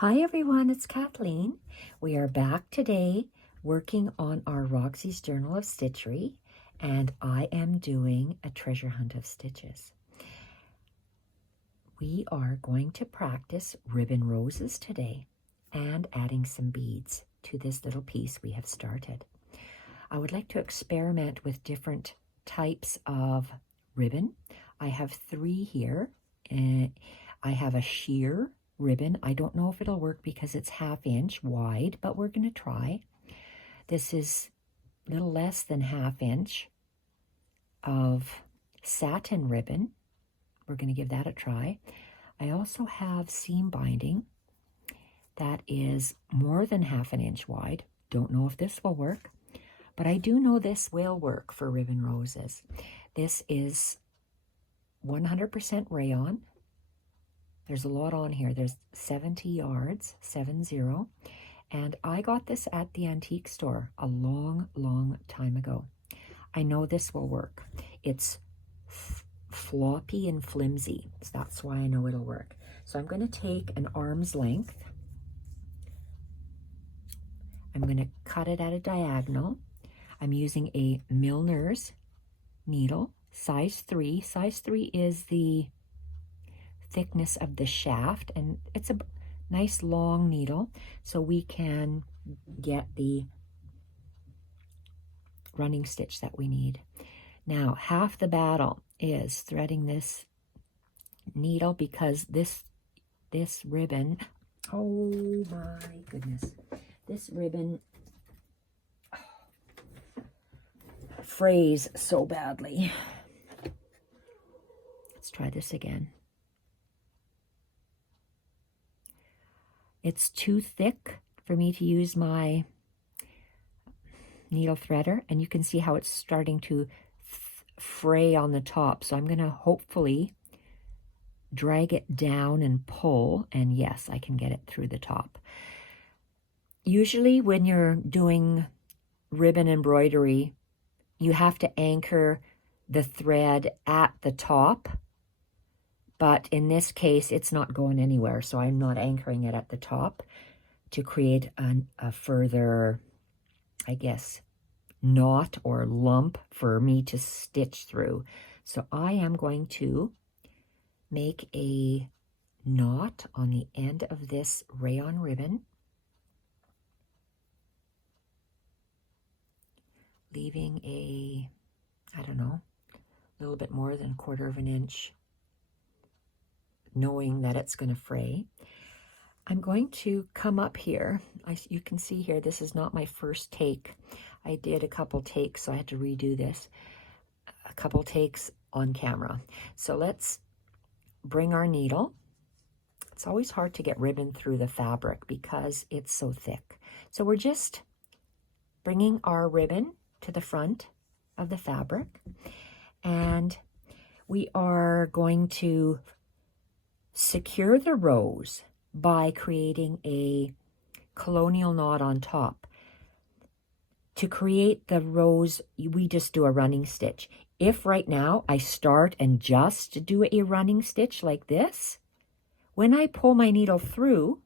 Hi everyone, it's Kathleen. We are back today working on our Roxys Journal of Stitchery, and I am doing a treasure hunt of stitches. We are going to practice ribbon roses today and adding some beads to this little piece we have started. I would like to experiment with different types of ribbon. I have 3 here, and I have a sheer ribbon. I don't know if it'll work because it's 1/2 inch wide, but we're going to try. This is a little less than 1/2 inch of satin ribbon. We're going to give that a try. I also have seam binding that is more than 1/2 inch wide. Don't know if this will work, but I do know this will work for ribbon roses. This is 100% rayon. There's a lot on here. There's 70 yards, 70. And I got this at the antique store a long time ago. I know this will work. It's floppy and flimsy, so that's why I know it'll work. So I'm going to take an arm's length. I'm going to cut it at a diagonal. I'm using a Milner's needle, size 3. Size 3 is the thickness of the shaft, and it's a nice long needle, so we can get the running stitch that we need. Now, half the battle is threading this needle because this ribbon, oh my goodness, this ribbon frays so badly. Let's try this again. It's too thick for me to use my needle threader, and you can see how it's starting to fray on the top. So I'm going to hopefully drag it down and pull, and yes, I can get it through the top. Usually when you're doing ribbon embroidery, you have to anchor the thread at the top. But in this case, it's not going anywhere, so I'm not anchoring it at the top to create a further, I guess, knot or lump for me to stitch through. So I am going to make a knot on the end of this rayon ribbon, leaving a, I don't know, a little bit more than 1/4 inch, knowing that it's going to fray. I'm going to come up here. You can see here, this is not my first take. I did a couple takes, so I had to redo this. A couple takes on camera. So let's bring our needle. It's always hard to get ribbon through the fabric because it's so thick. So we're just bringing our ribbon to the front of the fabric, and we are going to secure the rose by creating a colonial knot on top. To create the rose, we just do a running stitch. If right now I start and just do a running stitch like this, when I pull my needle through,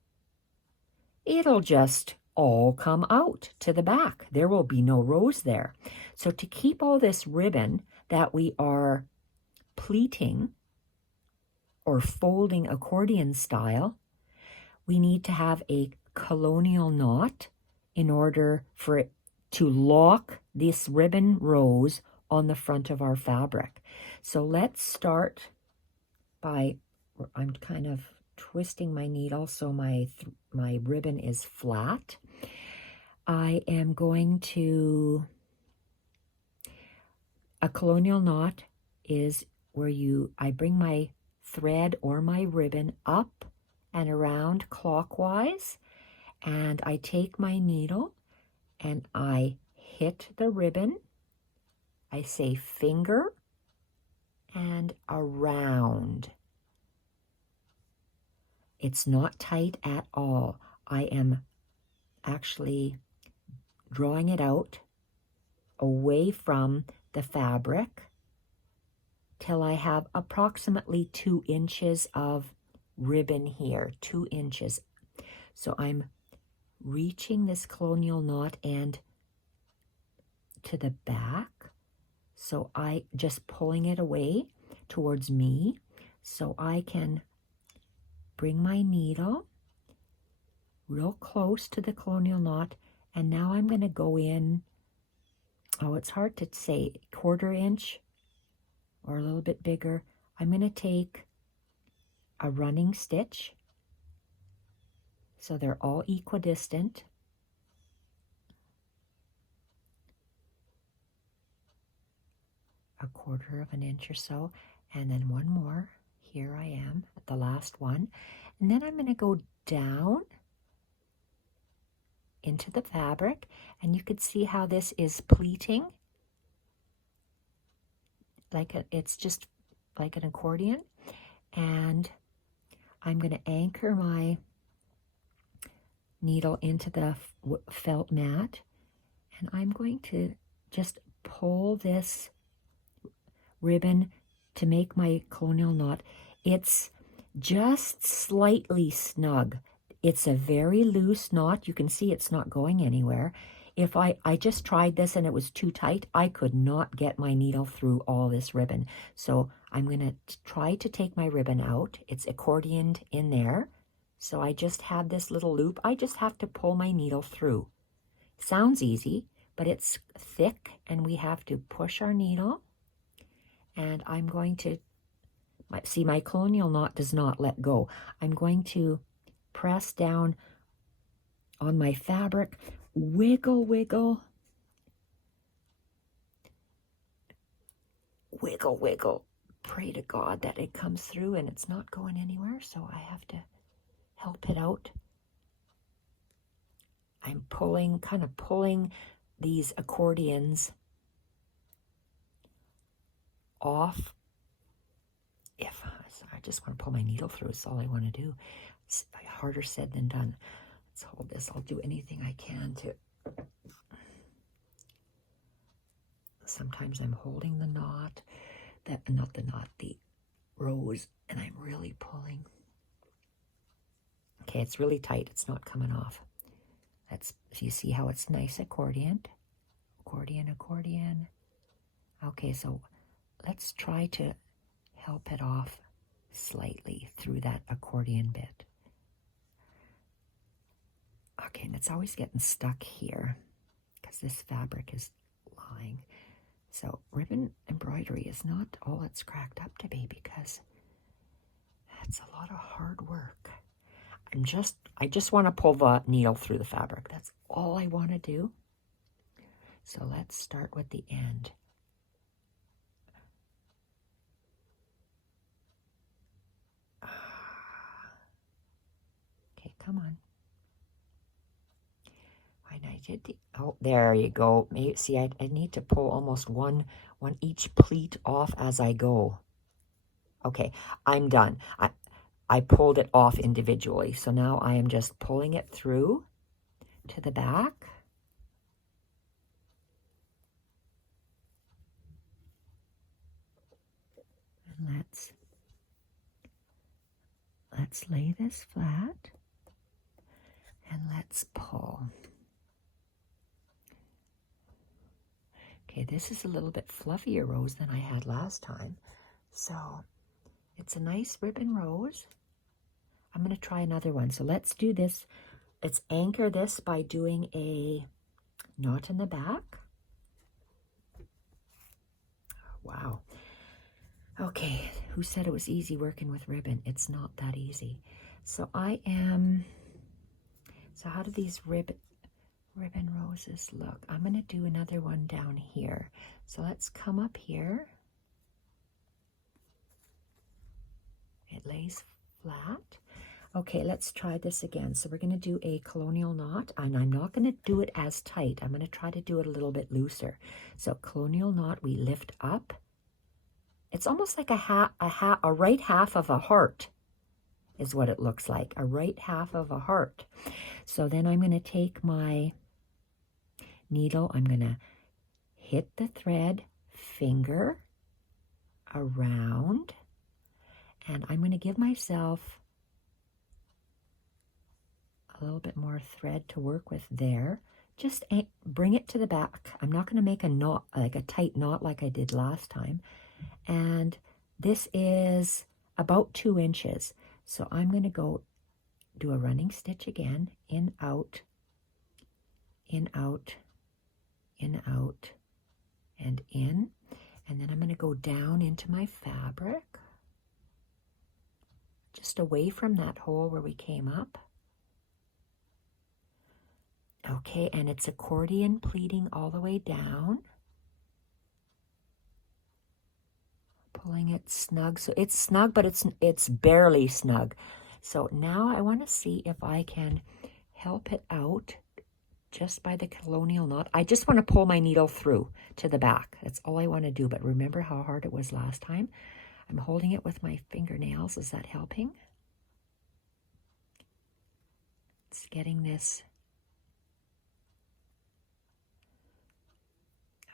it'll just all come out to the back. There will be no rose there. So to keep all this ribbon that we are pleating or folding accordion style, we need to have a colonial knot in order for it to lock this ribbon rose on the front of our fabric. So let's start by, I'm kind of twisting my needle so my ribbon is flat. I am going to, a colonial knot is where I bring my thread or my ribbon up and around clockwise, and I take my needle and I hit the ribbon. I say finger and around. It's not tight at all. I am actually drawing it out away from the fabric till I have approximately 2 inches of ribbon here, 2 inches. So I'm reaching this colonial knot end to the back. So I just pulling it away towards me so I can bring my needle real close to the colonial knot. And now I'm going to go in, oh, it's hard to say, 1/4 inch or a little bit bigger. I'm going to take a running stitch so they're all equidistant. A 1/4 inch or so, and then one more. Here I am at the last one. And then I'm going to go down into the fabric, and you could see how this is pleating. It's just like an accordion. And I'm going to anchor my needle into the felt mat, and I'm going to just pull this ribbon to make my colonial knot. It's just slightly snug. It's a very loose knot. You can see it's not going anywhere. If I just tried this and it was too tight, I could not get my needle through all this ribbon. So I'm going to try to take my ribbon out. It's accordioned in there. So I just have this little loop. I just have to pull my needle through. Sounds easy, but it's thick and we have to push our needle. And I'm going to, see, my colonial knot does not let go. I'm going to press down on my fabric, wiggle, wiggle, wiggle, wiggle. Pray to God that it comes through and it's not going anywhere, so I have to help it out. I'm pulling, kind of pulling these accordions off. I just want to pull my needle through, it's all I want to do. It's harder said than done. Let's hold this. I'll do anything I can to. Sometimes I'm holding the knot, not the knot, the rose, and I'm really pulling. Okay, it's really tight. It's not coming off. You see how it's nice accordioned? Accordion, accordion. Okay, so let's try to help it off slightly through that accordion bit. Okay, and it's always getting stuck here because this fabric is lying. So ribbon embroidery is not all it's cracked up to be, because that's a lot of hard work. I just want to pull the needle through the fabric. That's all I want to do. So let's start with the end. Okay, come on. And I did oh, there you go. Maybe, see, I need to pull almost one each pleat off as I go. Okay, I'm done. I pulled it off individually. So now I am just pulling it through to the back. And let's lay this flat and let's pull. Okay, this is a little bit fluffier rose than I had last time. So it's a nice ribbon rose. I'm going to try another one. So let's do this. Let's anchor this by doing a knot in the back. Wow. Okay, who said it was easy working with ribbon? It's not that easy. So so how do these ribbon roses look? I'm going to do another one down here. So let's come up here. It lays flat. Okay, let's try this again. So we're going to do a colonial knot, and I'm not going to do it as tight. I'm going to try to do it a little bit looser. So colonial knot, we lift up. It's almost like a right half of a heart is what it looks like, a right half of a heart. So then I'm going to take my needle, I'm going to hit the thread, finger around, and I'm going to give myself a a little bit more thread to work with there. Just bring it to the back. I'm not going to make a knot, like a tight knot like I did last time. And this is about 2 inches. So I'm going to go do a running stitch again, in, out, in, out, in, out, and in. And then I'm going to go down into my fabric, just away from that hole where we came up. Okay, and it's accordion pleating all the way down. Pulling it snug. So it's snug, but it's barely snug. So now I want to see if I can help it out just by the colonial knot. I just want to pull my needle through to the back. That's all I want to do. But remember how hard it was last time? I'm holding it with my fingernails. Is that helping? It's getting this.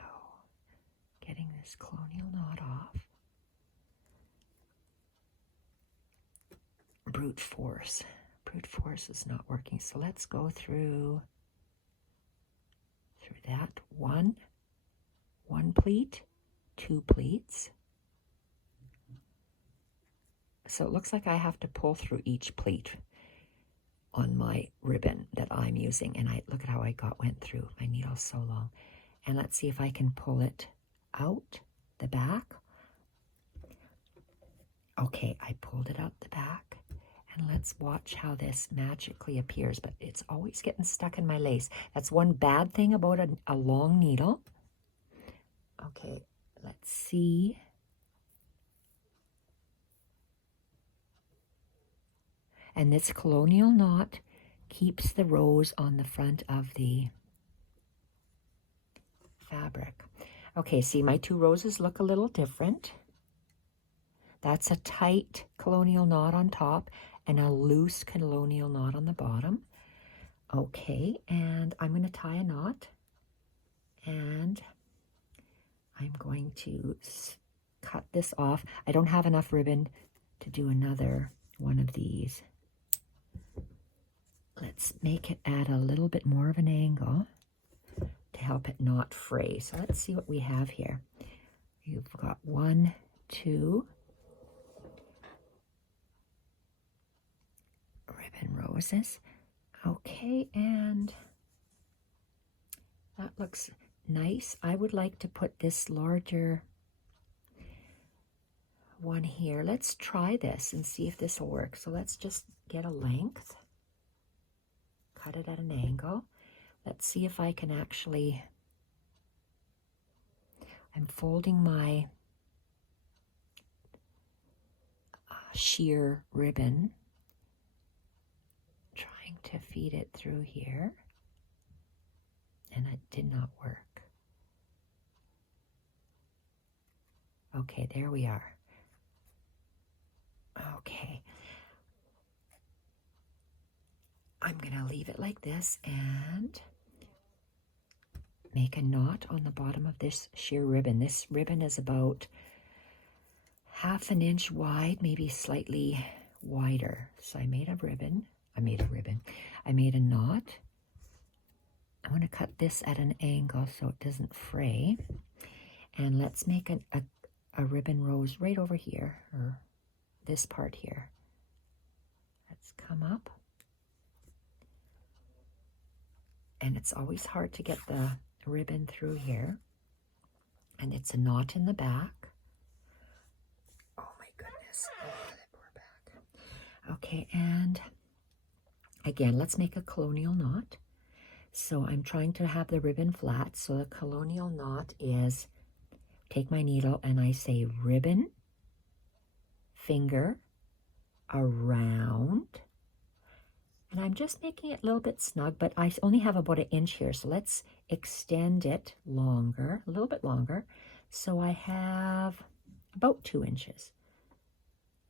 Oh, getting this colonial knot off. Brute force. Brute force is not working. So let's go through that. One pleat, 2 pleats. So it looks like I have to pull through each pleat on my ribbon that I'm using. And look at how I went through. My needle's so long. And let's see if I can pull it out the back. Okay, I pulled it out the back. And let's watch how this magically appears, but it's always getting stuck in my lace. That's one bad thing about a long needle. Okay, let's see. And this colonial knot keeps the rose on the front of the fabric. Okay, see, my 2 roses look a little different. That's a tight colonial knot on top and a loose colonial knot on the bottom. Okay, and I'm going to tie a knot, and I'm going to cut this off. I don't have enough ribbon to do another one of these. Let's make it at a little bit more of an angle to help it not fray. So let's see what we have here. You've got 1, 2 ribbon roses. Okay, and that looks nice. I would like to put this larger one here. Let's try this and see if this will work. So let's just get a length, cut it at an angle. Let's see if I can actually, I'm folding my sheer ribbon, trying to feed it through here, and it did not work. Okay, there we are. Okay. I'm going to leave it like this and make a knot on the bottom of this sheer ribbon. This ribbon is about 1/2 inch wide, maybe slightly wider. So I made a knot. I want to cut this at an angle so it doesn't fray. And let's make a ribbon rose right over here, or this part here. Let's come up. And it's always hard to get the ribbon through here. And it's a knot in the back. Oh my goodness. Oh, that poor back. Okay, and again, let's make a colonial knot. So I'm trying to have the ribbon flat. So the colonial knot is, take my needle and I say ribbon, finger, around. And I'm just making it a little bit snug, but I only have about 1 inch here. So let's extend it longer, a little bit longer. So I have about 2 inches.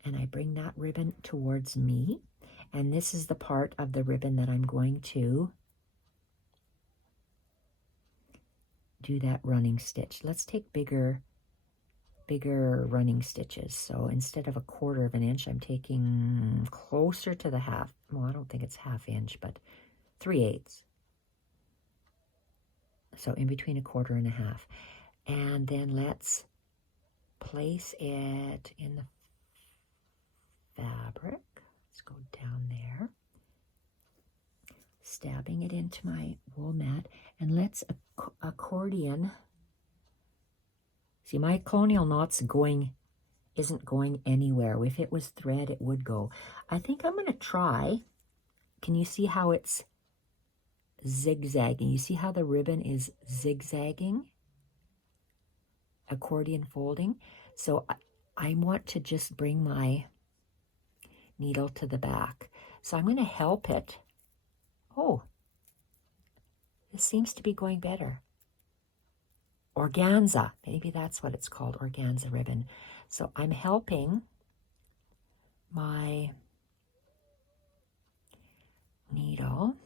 And I bring that ribbon towards me. And this is the part of the ribbon that I'm going to do that running stitch. Let's take bigger bigger running stitches. So instead of 1/4 of an inch, I'm taking closer to the half. Well, I don't think it's 1/2 inch, but 3/8. So in between 1/4 and 1/2. And then let's place it in the fabric. Let's go down there. Stabbing it into my wool mat. And let's accordion. See, my colonial knot's isn't going anywhere. If it was thread, it would go. I think I'm going to try. Can you see how it's zigzagging? You see how the ribbon is zigzagging? Accordion folding. So I want to just bring my needle to the back. So I'm going to help it. Oh, this seems to be going better. Organza, maybe that's what it's called, organza ribbon. So I'm helping my needle.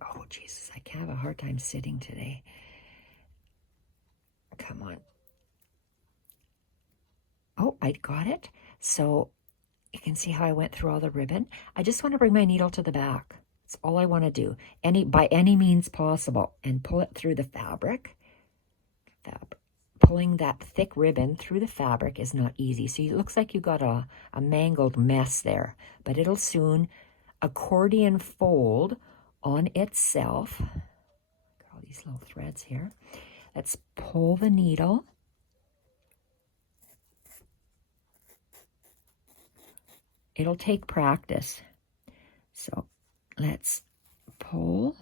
Oh, Jesus, I have a hard time sitting today. Come on. Oh, I got it. So you can see how I went through all the ribbon. I just want to bring my needle to the back. That's all I want to do. By any means possible. And pull it through the fabric. Pulling that thick ribbon through the fabric is not easy. So it looks like you got a mangled mess there. But it'll soon accordion fold on itself. Got all these little threads here. Let's pull the needle. It'll take practice. So let's pull.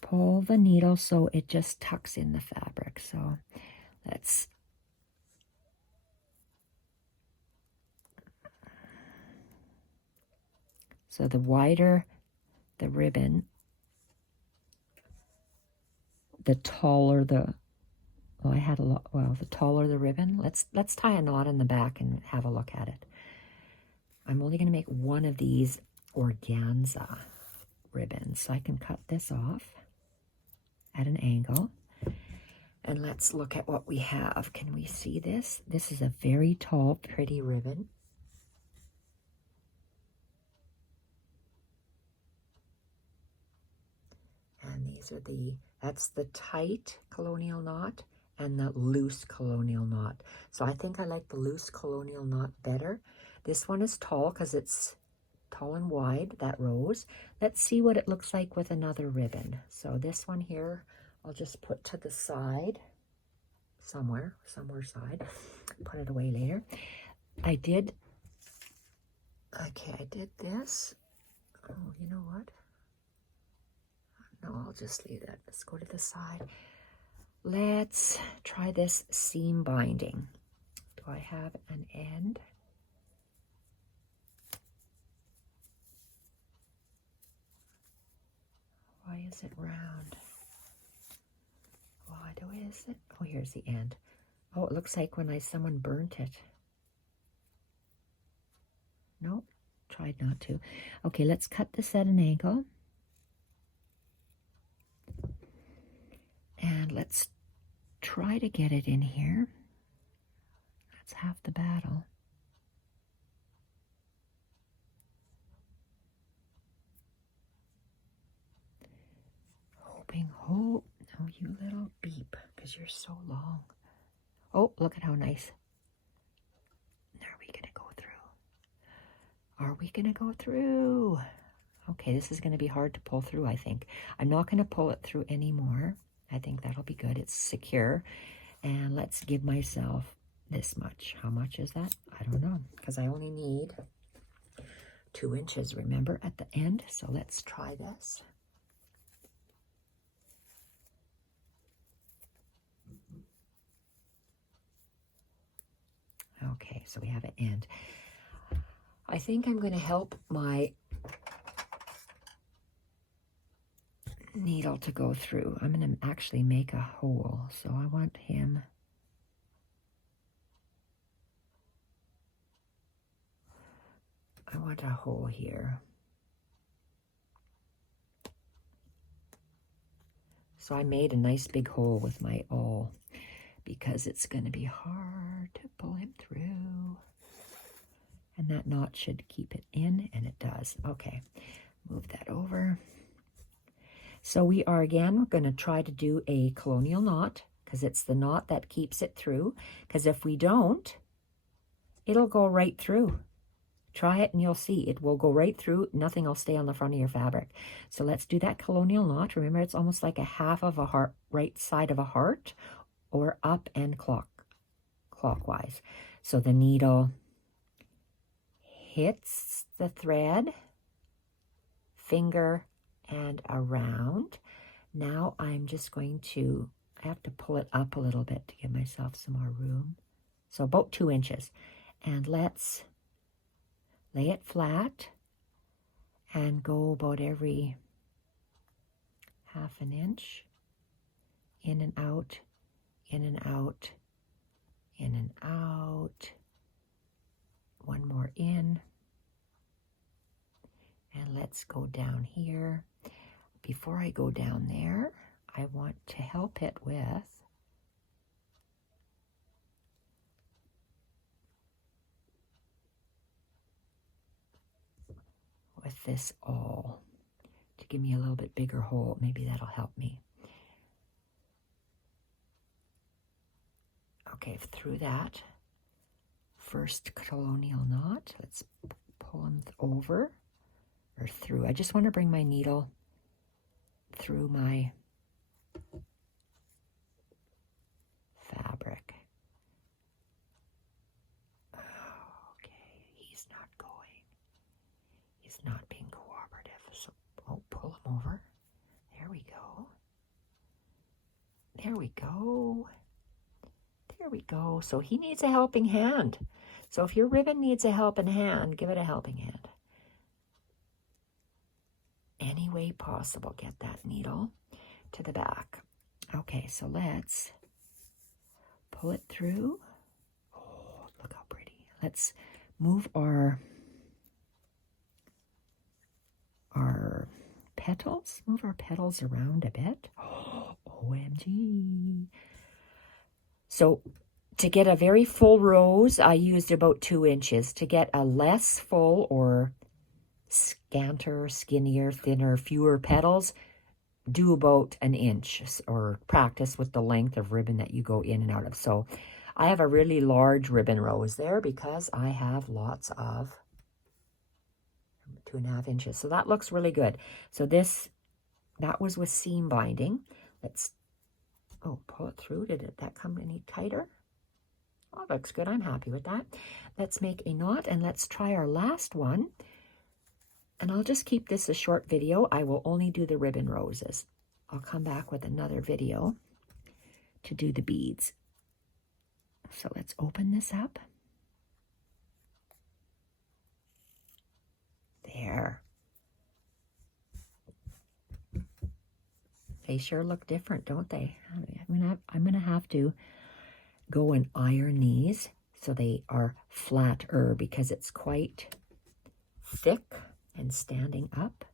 Pull the needle so it just tucks in the fabric. So let's so the wider the ribbon, the taller the the taller the ribbon. Let's tie a knot in the back and have a look at it. I'm only going to make one of these organza ribbons, so I can cut this off at an angle. And let's look at what we have. Can we see this? This is a very tall, pretty ribbon. And these are that's the tight colonial knot and the loose colonial knot. So I think I like the loose colonial knot better. This one is tall because it's tall and wide, that rose. Let's see what it looks like with another ribbon. So this one here, I'll just put to the side, somewhere side, put it away later. I did this. Oh, you know what? No, I'll just leave that. Let's go to the side. Let's try this seam binding. Do I have an end? Why is it round? What is it? Oh, here's the end. Oh, it looks like when someone burnt it. Nope, tried not to. Okay, let's cut this at an angle. And let's try to get it in here. That's half the battle. Hoping, oh, you little beep, because you're so long. Oh, look at how nice. Are we going to go through? Are we going to go through? Okay, this is going to be hard to pull through, I think. I'm not going to pull it through anymore. I think that'll be good. It's secure. And let's give myself this much. How much is that? I don't know, because I only need 2 inches, remember, at the end. So let's try this. Okay, so we have an end. I think I'm going to help my needle to go through. I'm going to actually make a hole. So I want him. I want a hole here. So I made a nice big hole with my awl because it's going to be hard to pull him through. And that knot should keep it in, and it does. Okay, move that over. So we are, again, we're going to try to do a colonial knot because it's the knot that keeps it through. Because if we don't, it'll go right through. Try it and you'll see. It will go right through. Nothing will stay on the front of your fabric. So let's do that colonial knot. Remember, it's almost like a half of a heart, right side of a heart, or up and clockwise. So the needle hits the thread, finger, and around. Now I'm just going to, I have to pull it up a little bit to give myself some more room. So about 2 inches. And let's lay it flat and go about every half an inch, in and out, in and out, in and out. One more in. And let's go down here. Before I go down there, I want to help it with this awl to give me a little bit bigger hole. Maybe that'll help me. Okay, through that first colonial knot, let's pull them over or through. I just want to bring my needle through my fabric. Okay, he's not going. He's not being cooperative. So pull him over. There we go. There we go. There we go. So he needs a helping hand. So if your ribbon needs a helping hand, give it a helping hand. Any way possible, get that needle to the back. Okay, so let's pull it through. Oh, look how pretty. Let's move our petals. Move our petals around a bit. Oh, OMG. So to get a very full rose, I used about 2 inches. To get a less full or scanter, skinnier, thinner, fewer petals, do about 1 inch or practice with the length of ribbon that you go in and out of. So I have a really large ribbon rose there because I have lots of 2.5 inches. So that looks really good. So that was with seam binding. Let's, pull it through. Did that come any tighter? Oh, looks good. I'm happy with that. Let's make a knot and let's try our last one. And I'll just keep this a short video. I will only do the ribbon roses. I'll come back with another video to do the beads. So let's open this up. There. They sure look different, don't they? I'm gonna have to go and iron these so they are flatter because it's quite thick and standing up.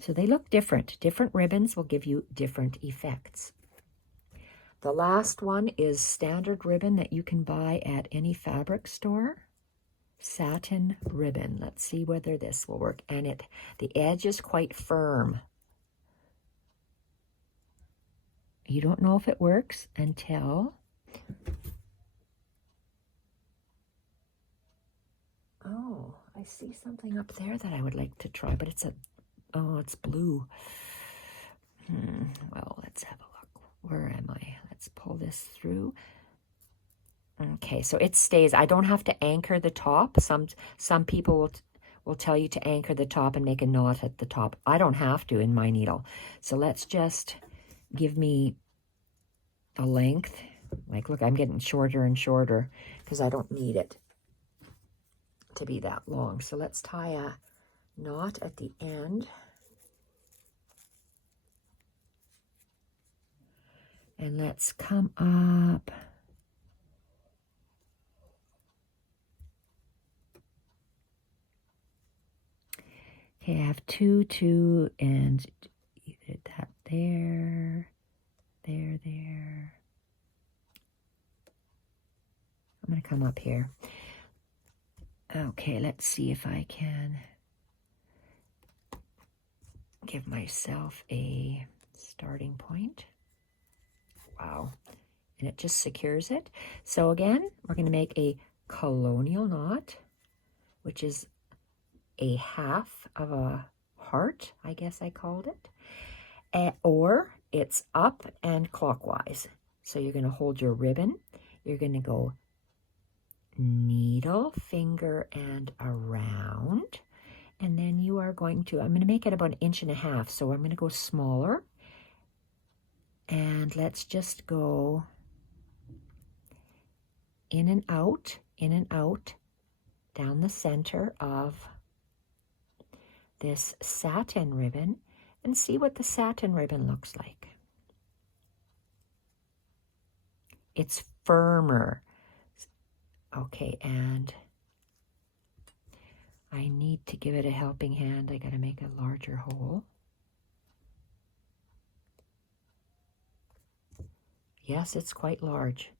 So they look different. Different ribbons will give you different effects. The last one is standard ribbon that you can buy at any fabric store. Satin ribbon. Let's see whether this will work. And the edge is quite firm. You don't know if it works until... Oh, I see something up there that I would like to try, but it's it's blue. Well, let's have a look. Where am I? Let's pull this through. Okay, so it stays. I don't have to anchor the top. Some people will tell you to anchor the top and make a knot at the top. I don't have to in my needle. So let's just give me a length. Like, look, I'm getting shorter and shorter because I don't need it to be that long. So let's tie a knot at the end. And let's come up. Okay, I have 2, 2, and did that there, there. I'm going to come up here. Okay, let's see if I can give myself a starting point. Wow. And it just secures it. So again, we're going to make a colonial knot, which is a half of a heart, I guess I called it. Or it's up and clockwise. So you're going to hold your ribbon. You're going to go needle, finger, and around. And then you are going to, I'm going to make it about 1.5 inches. So I'm going to go smaller. And let's just go in and out, down the center of this satin ribbon, and see what the satin ribbon looks like. It's firmer. Okay, and I need to give it a helping hand. I got to make a larger hole. Yes, it's quite large.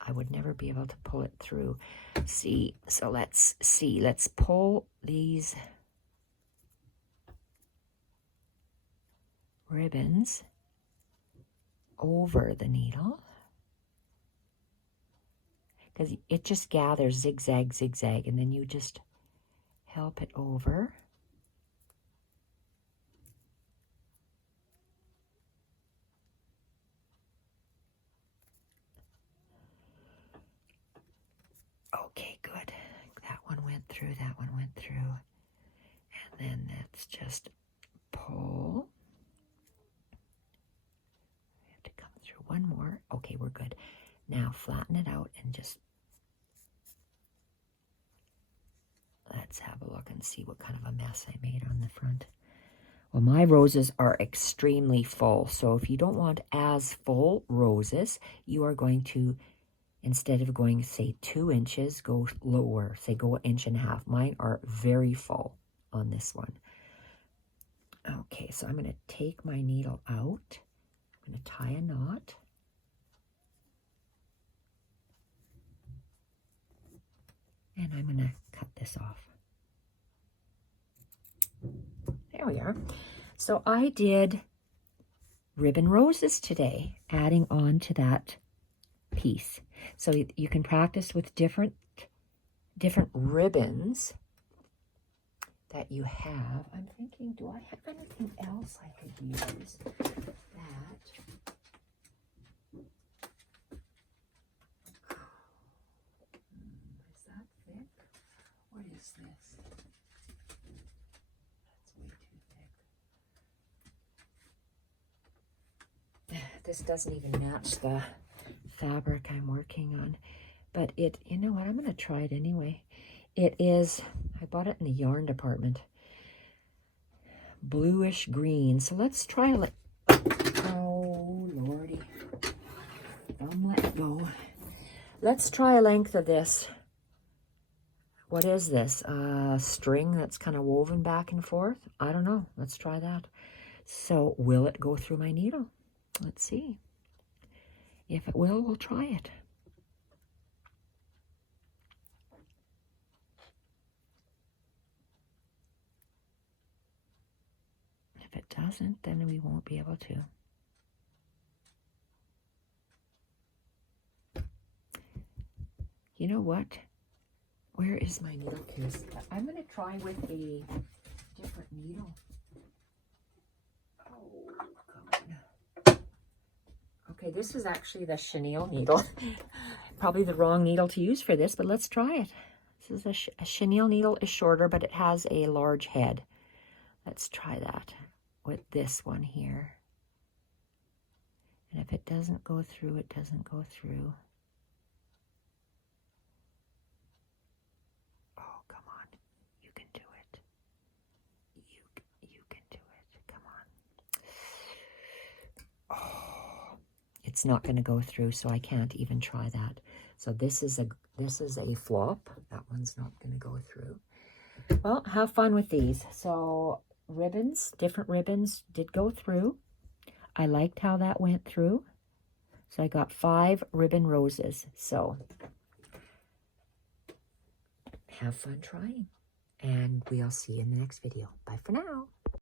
I would never be able to pull it through. See, so let's see. Let's pull these ribbons over the needle, because it just gathers zigzag, zigzag, and then you just help it over. Okay, good. That one went through, that one went through. And then let's just pull. We have to come through one more. Okay, we're good. Now flatten it out and just, let's have a look and see what kind of a mess I made on the front. Well, my roses are extremely full. So if you don't want as full roses, you are going to, instead of going, say, 2 inches, go lower. Say, go 1.5 inches. Mine are very full on this one. Okay, so I'm going to take my needle out. I'm going to tie a knot. And I'm going to cut this off. There we are. So I did ribbon roses today, adding on to that piece. So you can practice with different ribbons that you have. I'm thinking, do I have anything else I could use? That. Is that thick? What is this? That's way too thick. This doesn't even match the fabric I'm working on, but it, you know what, I'm going to try it anyway. It is, I bought it in the yarn department, bluish green. So let's try it. Oh lordy, don't let go. Let's try a length of this. What is this, string that's kind of woven back and forth? I don't know. Let's try that. So will it go through my needle? Let's see. If it will, we'll try it. If it doesn't, then we won't be able to. You know what? Where is my needle case? I'm going to try with a different needle. Oh, come on. Okay, this is actually the chenille needle. Probably the wrong needle to use for this, but let's try it. This is a chenille needle is shorter, but it has a large head. Let's try that with this one here. And if it doesn't go through, it doesn't go through. Oh, come on. You can do it. You can do it. Come on. Oh, it's not going to go through, so I can't even try that. So this is a flop. That one's not going to go through. Well, have fun with these. So ribbons, different ribbons did go through. I liked how that went through. So I got 5 ribbon roses. So have fun trying. And we'll see you in the next video. Bye for now.